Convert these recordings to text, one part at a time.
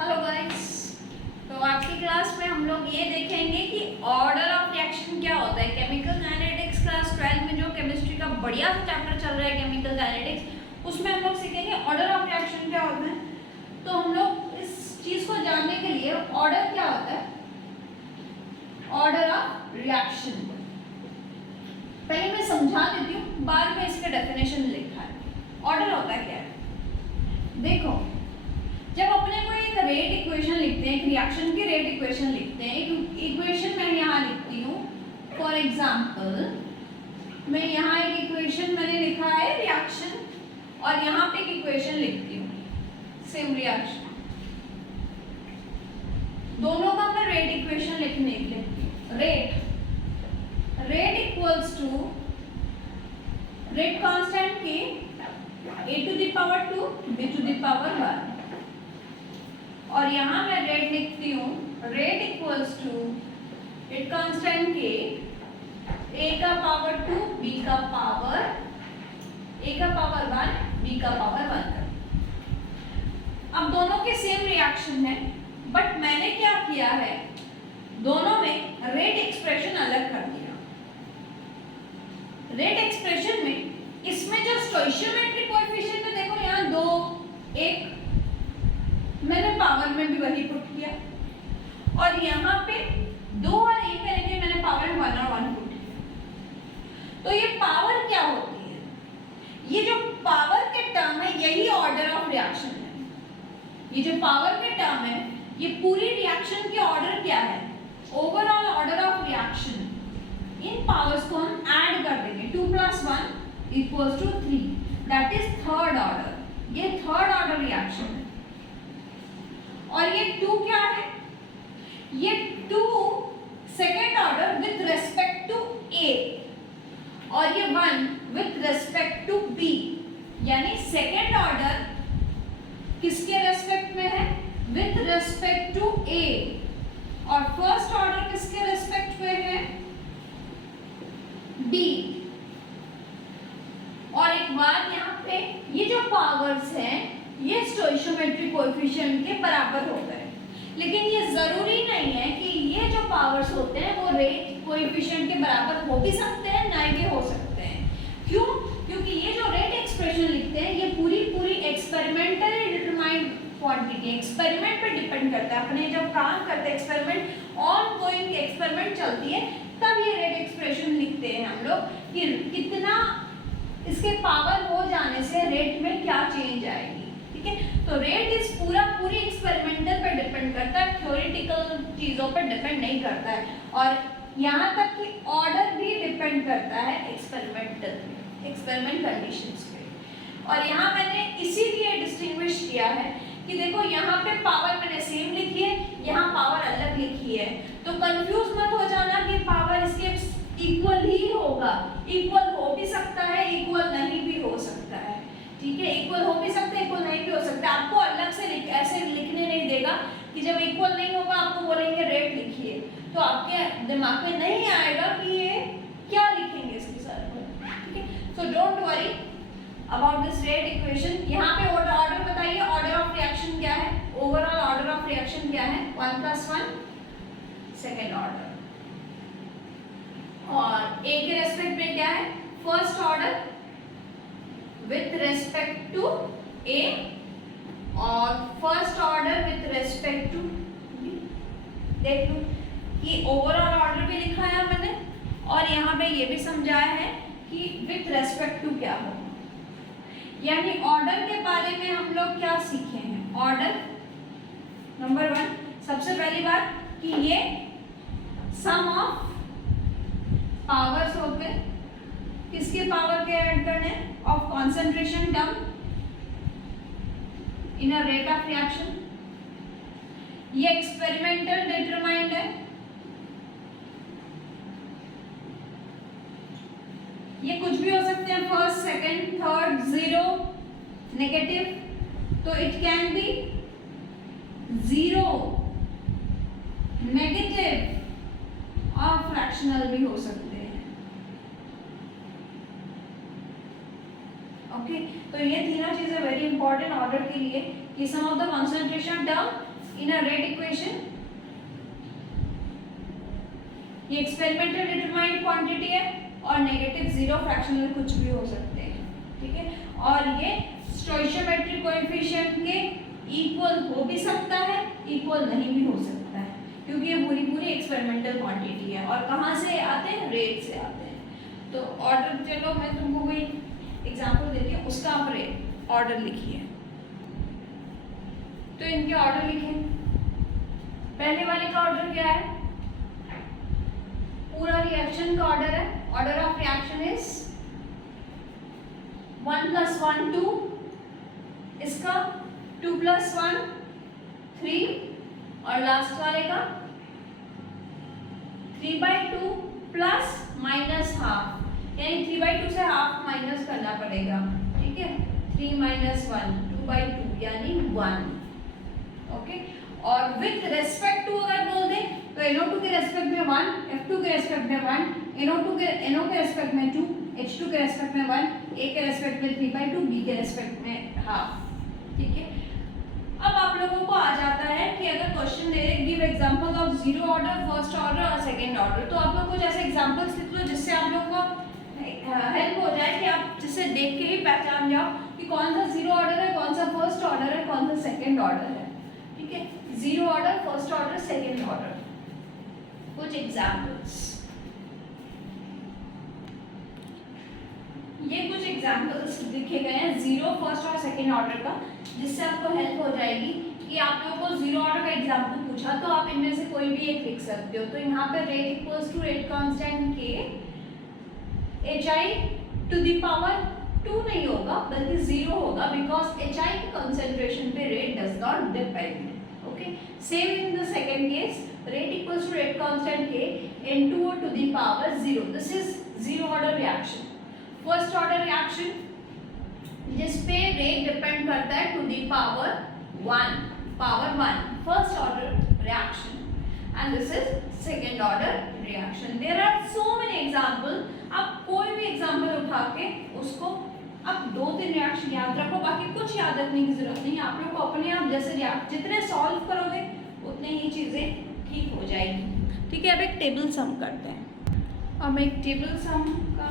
Hello guys. तो आज की क्लास में हम लोग ये देखेंगे कि ऑर्डर ऑफ रिएक्शन क्या होता है। केमिकल काइनेटिक्स क्लास 12 में जो केमिस्ट्री का बढ़िया सा चैप्टर चल रहा है केमिकल काइनेटिक्स, उसमें हम लोग सीखेंगे ऑर्डर ऑफ रिएक्शन क्या होता है। तो हम लोग इस चीज को जानने के लिए ऑर्डर क्या होता है, ऑर्डर ऑफ रिएक्शन पहले मैं समझा देती हूँ, बाद में इसका डेफिनेशन लिखा है। ऑर्डर होता है क्या है, देखो जब अपने को एक रेट इक्वेशन लिखते हैं, एक रिएक्शन की रेट इक्वेशन लिखते हैं, एक इक्वेशन मैं यहाँ लिखती हूँ। फॉर एग्जांपल मैं यहाँ एक इक्वेशन मैंने लिखा है रिएक्शन, और यहाँ पे एक इक्वेशन लिखती हूँ सेम रिएक्शन। दोनों का मैं रेट इक्वेशन लिखने के लिए rate equals to rate constant की a to the power 2 b to the power 1, और यहाँ मैं रेट लिखती हूँ rate equals to rate constant के a का पावर 2 b का पावर 1 b का पावर 1। अब दोनों के सेम रिएक्शन है, बट मैंने क्या किया है, दोनों में रेट एक्सप्रेशन अलग कर दिया। रेट एक्सप्रेशन में इसमें जो स्टोइशियोमेट्रिक कोएफिशिएंट है, देखो यहाँ 2 1 मैंने पावर में भी वही पुट किया, और यहाँ पे 2 और 1 में लेके मैंने पावर 1 और 1 पुट किया। तो ये पावर क्या होती है, ये जो पावर के टर्म है यही ऑर्डर ऑफ रिएक्शन है। ये जो पावर के टर्म है ये पूरी रिएक्शन की ऑर्डर क्या है, overall order of reaction. In powers को हम ऐड कर देंगे, 2 + 1 = 3, दैट इज थर्ड ऑर्डर। ये थर्ड ऑर्डर रिएक्शन है। और ये 2 क्या है, ये 2 second order with respect to A, और ये 1 विथ रेस्पेक्ट टू B, यानी सेकेंड ऑर्डर किसके रेस्पेक्ट में है, विथ रेस्पेक्ट टू A, और फर्स्ट ऑर्डर किसके रेस्पेक्ट में है, B। और एक बात यहाँ पे, ये जो पावर्स हैं ये स्टोइशियोमेट्रिक कोएफिशिएंट के बराबर होते हैं, लेकिन ये जरूरी नहीं है कि ये जो पावर्स होते हैं वो रेट कोएफिशिएंट के बराबर हो भी सकते हैं, नहीं भी हो सकते हैं। क्यों? क्योंकि ये जो रेट एक्सप्रेशन लिखते हैं ये पूरी एक्सपेरिमेंटली डिटरमाइंड क्वांटिटी, एक्सपेरिमेंट पे डिपेंड करता है। अपने जब काम करते हैं एक्सपेरिमेंट, ऑन गोइंग एक्सपेरिमेंट चलती है, तब ये रेट एक्सप्रेशन लिखते हैं हम लोग कि कितना इसके पावर हो जाने से रेट में क्या चेंज आएगी। ठीक है, तो रेट इस पूरी एक्सपेरिमेंटल पे डिपेंड करता है, थ्योरेटिकल चीजों पे डिपेंड नहीं करता है। और यहाँ तक कि ऑर्डर भी डिपेंड करता है एक्सपेरिमेंट कंडीशंस पे। और यहाँ मैंने इसीलिए डिस्टिंग्विश किया है कि देखो यहाँ पे पावर मैंने सेम लिखी है, यहाँ पावर अलग लिखी है, तो कंफ्यूज मत हो जाना कि पावर इसके इक्वल ही होगा। इक्वल हो भी सकता है, इक्वल नहीं भी हो सकता है। ठीक है, इक्वल हो भी सकता है, इक्वल नहीं भी हो सकता है। आपको अलग से ऐसे लिखने नहीं देगा कि जब इक्वल नहीं होगा आपको बोलेंगे रेट लिखिए, तो आपके दिमाग में नहीं आएगा कि ये क्या लिखेंगे इसके साथ। ठीक है, so don't worry about this rate equation. यहाँ पे ऑर्डर बताइए, ऑर्डर ऑफ रिएक्शन क्या है, ओवरऑल ऑर्डर ऑफ रिएक्शन क्या है, 1 + 1 सेकेंड ऑर्डर, और A के रेस्पेक्ट में क्या है, first order with respect to A, और first order with respect to B। देख लो कि ओवरऑल ऑर्डर भी लिखा है मैंने, और यहाँ पे ये भी समझाया है कि विथ रेस्पेक्ट टू क्या होगा। यानी ऑर्डर के बारे में हम लोग क्या सीखे हैं, ऑर्डर नंबर 1, सबसे पहली बात कि ये सम ऑफ पावर्स होते हैं, किसके पावर के ऐड करने, of concentration term in a rate of reaction. ये एक्सपेरिमेंटल डिटरमाइंड है, ये कुछ भी हो सकते हैं, फर्स्ट सेकंड थर्ड, 0 नेगेटिव, तो इट कैन बी 0 नेगेटिव और फ्रैक्शनल भी हो सकते हैं। ओके, तो ये तीनों चीजें वेरी इंपॉर्टेंट ऑर्डर के लिए कि sum of the concentration term in a rate equation. ये एक्सपेरिमेंटल डिटरमाइंड क्वांटिटी है और नेगेटिव जीरो फ्रैक्शनल कुछ भी हो सकते हैं, ठीक है। और ये स्टोइशियोमेट्रिक कोएफिशिएंट के इक्वल हो भी सकता है, इक्वल नहीं भी हो सकता है, क्योंकि ये पूरी पूरी एक्सपेरिमेंटल क्वांटिटी है। और कहाँ से आते हैं? रेट से आते हैं। तो ऑर्डर, चलो मैं तुमको कोई एग्जांपल देती हूँ, उसका आप रेट ऑर्डर लिखिए। तो इनके ऑर्डर लिखें। पहले वाले का ऑर्डर क्या है? पूरा रिएक्शन का ऑर्डर है। ऑर्डर ऑफ रिएक्शन इज 1 + 1 2, इसका 2 + 1 3, और लास्ट वाले का 3/2 प्लस माइनस हाफ, यानी 3/2 से हाफ माइनस करना पड़ेगा, ठीक है। 3 - 1 2/2 यानी 1, ओके। और विथ रेस्पेक्ट टू अगर बोल दें तो NO2 के रेस्पेक्ट में 1, F2 के रेस्पेक्ट में 1, NO के रेस्पेक्ट में 2, H2 के रेस्पेक्ट में 1, A के रेस्पेक्ट में 3/2, B के रेस्पेक्ट में हाफ, ठीक है। अब आप लोगों को आ जाता है कि अगर क्वेश्चन दे रहे give example of zero order, first order और सेकंड ऑर्डर, तो आप लोग कुछ ऐसे एग्जांपल्स लिख लो जिससे आप लोगों को हेल्प हो जाए कि आप जिससे देख के ही पहचान जाओ कि कौन सा जीरो ऑर्डर है, कौन सा फर्स्ट ऑर्डर है, कौन सा सेकंड ऑर्डर है, ठीक है। Zero order, first order, second order. कुछ एग्जांपल्स, ये कुछ एग्जांपल्स लिखे गए हैं जीरो, फर्स्ट और सेकंड ऑर्डर का, जिससे आपको हेल्प हो जाएगी कि आप लोगों को जीरो ऑर्डर का एग्जांपल पूछा तो आप इनमें से कोई भी एक लिख सकते हो। तो यहाँ पे rate equals to rate constant के HI⁻² नहीं होगा बल्कि 0 होगा, बिकॉज HI की कंसेंट्रेशन पे rate does not depend, okay. Same in the second case, rate equals to rate constant के N2O⁻0। This is zero order reaction. First order reaction जिस पे रेट डिपेंड करता है to the power 1, first order reaction, and this is second order reaction. There are so many example. आप कोई भी example उठा के उसको आप 2-3 रिएक्शन याद रखो, बाकी कुछ याद रखने की जरूरत नहीं है। आप लोग को अपने आप जैसे जितने सॉल्व करोगे उतने ही चीजें ठीक हो जाएगी, ठीक है। अब एक टेबल सम करते हैं। अब मैं एक टेबल सम का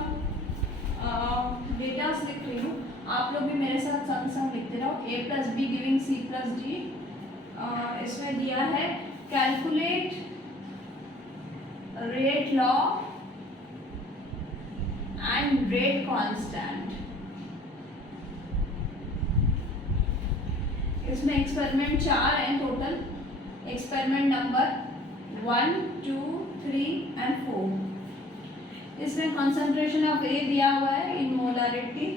डेटा लिख रही हूँ, आप लोग भी मेरे साथ संग संग लिखते रहो। A + B giving C + D। इसमें दिया है calculate rate law and rate constant. इसमें एक्सपेरिमेंट 4 हैं टोटल, एक्सपेरिमेंट नंबर 1, 2, 3 एंड 4। इसमें कंसंट्रेशन ऑफ A दिया हुआ है इन मोलारिटी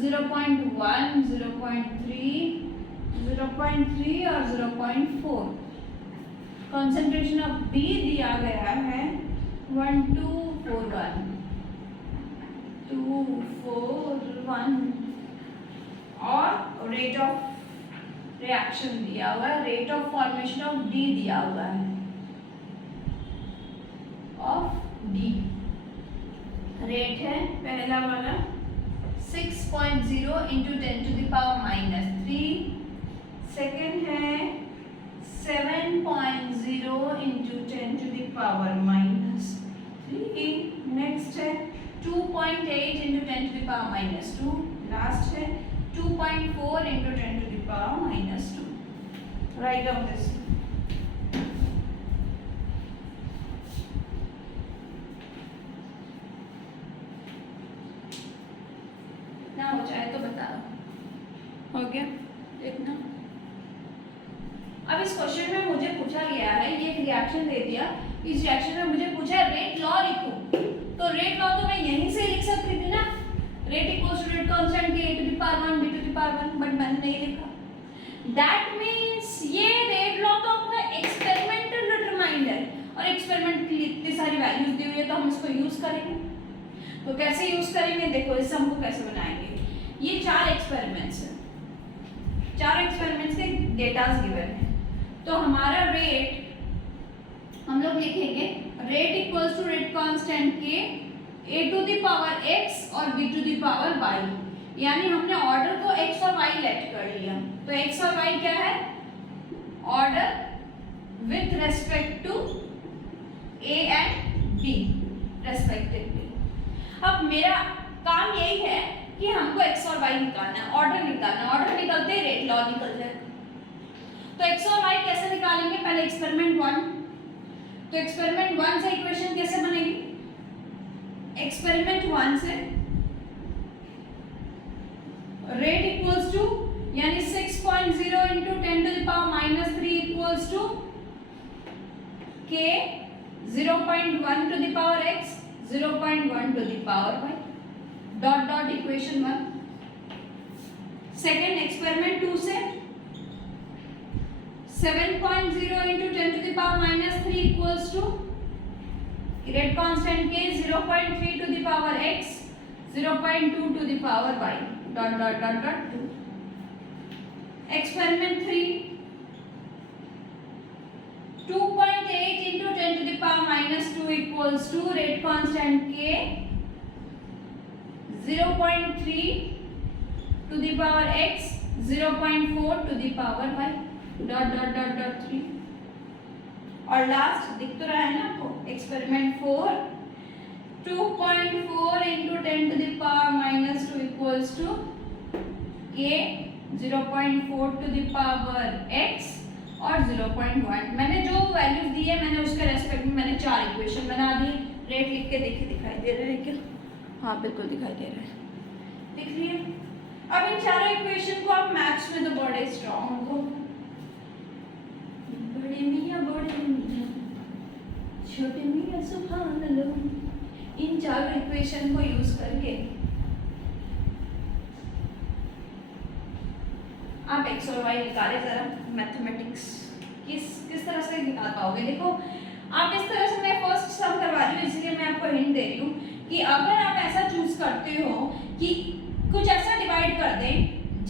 0.1, 0.3, 0.3 और 0.4। कंसंट्रेशन ऑफ B दिया गया है 1241, 241, और रेट ऑफ रिएक्शन दिया हुआ है, rate of formation of D दिया हुआ है, ऑफ D। रेट है पहला वाला 6.0 × 10⁻³ सेकेंड है 7.0 × 10⁻³ नेक्स्ट है 2.8 × 10⁻², लास्ट है 2.4 × 10⁻²। Write down this. ना हो जाए तो बता दो। हो गया? देखना। अब इस क्वेश्चन में मुझे पूछा गया है, ये एक रिएक्शन दे दिया, इस रिएक्शन में मुझे पूछा है रेट लॉ लिखो। तो रेट लॉ तो मैं यहीं से लिख सकती थी ना, rate equals to rate constant के A⁻1 B⁻1, बट मैंने नहीं लिखा। दैट मीन्स ये रेट लॉ तो अपना एक्सपेरिमेंटल डिटरमाइंड है, और एक्सपेरिमेंट की इतनी सारी वैल्यूज दी हुई है तो हम इसको यूज करेंगे। तो कैसे यूज करेंगे, देखो इस सम को कैसे बनाएंगे। ये 4 एक्सपेरिमेंट्स हैं, 4 एक्सपेरिमेंट्स के डेटास गिवन है। तो हमारा रेट हम लोग लिखेंगे rate equals to rate constant के A⁻x और B⁻y, यानी हमने ऑर्डर को x और y लेट कर लिया। तो x और y क्या है, order with respect to A and B respectively. अब मेरा काम यही है कि हमको एक्स और वाई निकालना है, ऑर्डर निकालना है। ऑर्डर निकलते ही रेट लॉ निकल जाएगा। तो एक्स और वाई कैसे निकालेंगे? पहले एक्सपेरिमेंट 1। तो एक्सपेरिमेंट 1 से इक्वेशन कैसे बनेगी? एक्सपेरिमेंट 1 से रेट इक्वल्स टू यानी 6.0 into 10 to the power -3 equals to k 0.1 to the power x 0.1 to the power y dot dot equation 1। Second experiment 2 से 7.0 into 10 to the power -3 equals to rate constant k 0.3 to the power x 0.2 to the power y dot dot dot dot 2। Experiment 3 2.8 into 10 to the power -2 equals to rate constant k 0.3 to the power x 0.4 to the power y dot dot dot dot 3। और last दिख तो रहा है ना आपको? Experiment 4 2.4 into 10 to the power -2 equals to k 0.4 to the power x और 0.1। मैंने जो वैल्यूज दी है मैंने उसके रेस्पेक्ट में मैंने 4 इक्वेशन बना दी। रेट लिख के देखिए, दिखाई दे रहा है क्या? हाँ बिल्कुल दिखाई दे रहा है, लिख लिए। अब इन चारों इक्वेशन को आप मैथ्स में तो बड़े स्ट्रॉन्ग हो, बड़े मियाँ छोटे मियाँ सुभान अल्लाह। इन चारों इक्वेशन को यूज करके आप एक्स और वाई निकाले जरा। मैथमेटिक्स किस तरह से निकाल पाओगे? देखो आप इस तरह से, मैं फर्स्ट सम करवा रही हूँ इसलिए मैं आपको हिंट दे रही हूँ कि अगर आप ऐसा चूज करते हो कि कुछ ऐसा डिवाइड कर दें,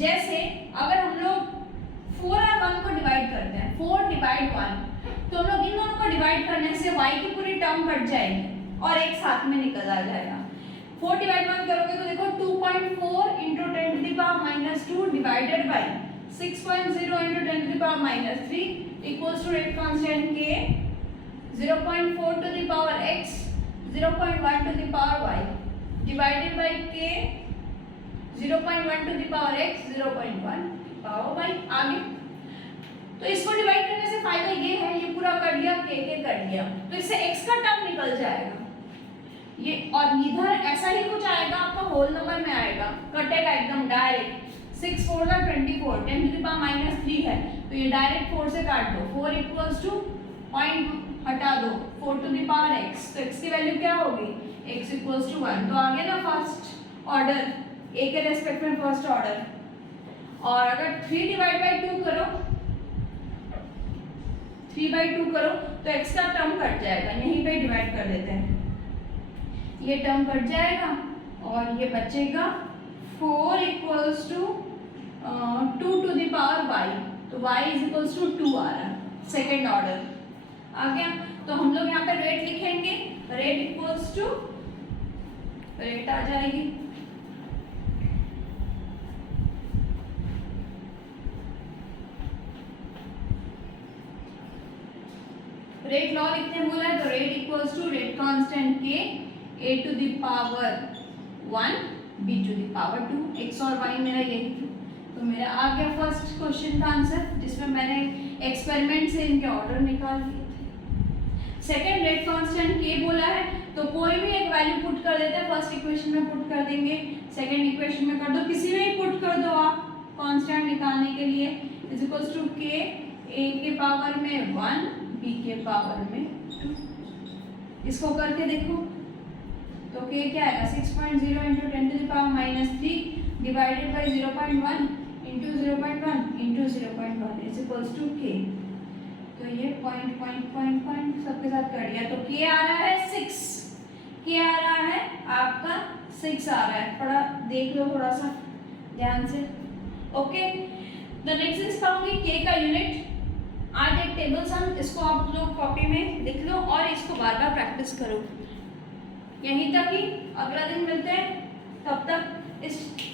जैसे अगर हम लोग 4 और 1 को डिवाइड करते हैं, 4 डिवाइड 1, तो हम लोग इन दोनों को डिवाइड करने से y की पूरी टर्म कट जाएगी और एक साथ में निकल आ जाएगा। 4 डिवाइड 1 करोगे तो देखो 2.4 into 10 to the power -2 divided by 6.0 into 10 to the power -3 equals to rate constant k 0.4 to the power x 0.1 to the power y divided by k 0.1 to the power x 0.1 to the power y। आगे तो इसको divide करने से फायदा ये है, ये पूरा कर लिया, k कट गया, तो इससे x का टर्म निकल जाएगा ये, और इधर ऐसा ही कुछ आएगा, आपका होल नंबर में आएगा, कटेगा एकदम डायरेक्ट। 6 4 का 24, 10 टू द पावर -3 है तो ये डायरेक्ट 4 से काट दो, 4 इक्वल्स टू पॉइंट हटा दो 4 टू द पावर x, तो x की वैल्यू क्या होगी? x equals to 1। तो आ गया ना फर्स्ट ऑर्डर, a के रेस्पेक्ट में फर्स्ट ऑर्डर। और अगर 3 डिवाइड बाई 2 करो, 3/2 करो तो x का टर्म कट जाएगा, यहीं पे डिवाइड कर देते हैं, ये टर्म कट जाएगा और ये बचेगा 4 equals to 2 to the power y, तो y इज इक्वल्स टू 2 आ रहा है, सेकेंड ऑर्डर आ गया। तो हम लोग यहाँ पे रेट लिखेंगे, रेट इक्वल्स टू, रेट आ जाएगी रेट लॉ लिखने बोला है तो rate equals to rate constant के a to the power 1 b to the power 2। x और y मेरा यही था, तो मेरा आ गया फर्स्ट क्वेश्चन का आंसर, जिसमें मैंने एक्सपेरिमेंट से इनके ऑर्डर निकाल दिए थे। सेकंड रेट कांस्टेंट k बोला है तो कोई भी एक वैल्यू पुट कर देते हैं, फर्स्ट इक्वेशन में पुट कर देंगे, सेकंड इक्वेशन में कर दो, किसी में ही पुट कर दो आप कांस्टेंट निकालने के लिए, is equals to k a के पावर में 1 b के पावर में 2। इसको करके देखो तो k क्या आएगा? 6.0 into 10 to the power -3 divided by 0.1 into 0.1 into 0.1 is equals to k। तो ये पॉइंट सबके साथ कट गया, तो k आ रहा है 6, k आ रहा है आपका 6 आ रहा है, थोड़ा देख लो थोड़ा सा ध्यान से। ओके, द नेक्स्ट इज कहूँगी k का यूनिट। आज एक टेबल सम, इसको आप लोग कॉपी में लिख लो और इसको बार बार प्रैक्टिस करो। यहीं तक ही, अगला दिन मिलते हैं, तब तक इस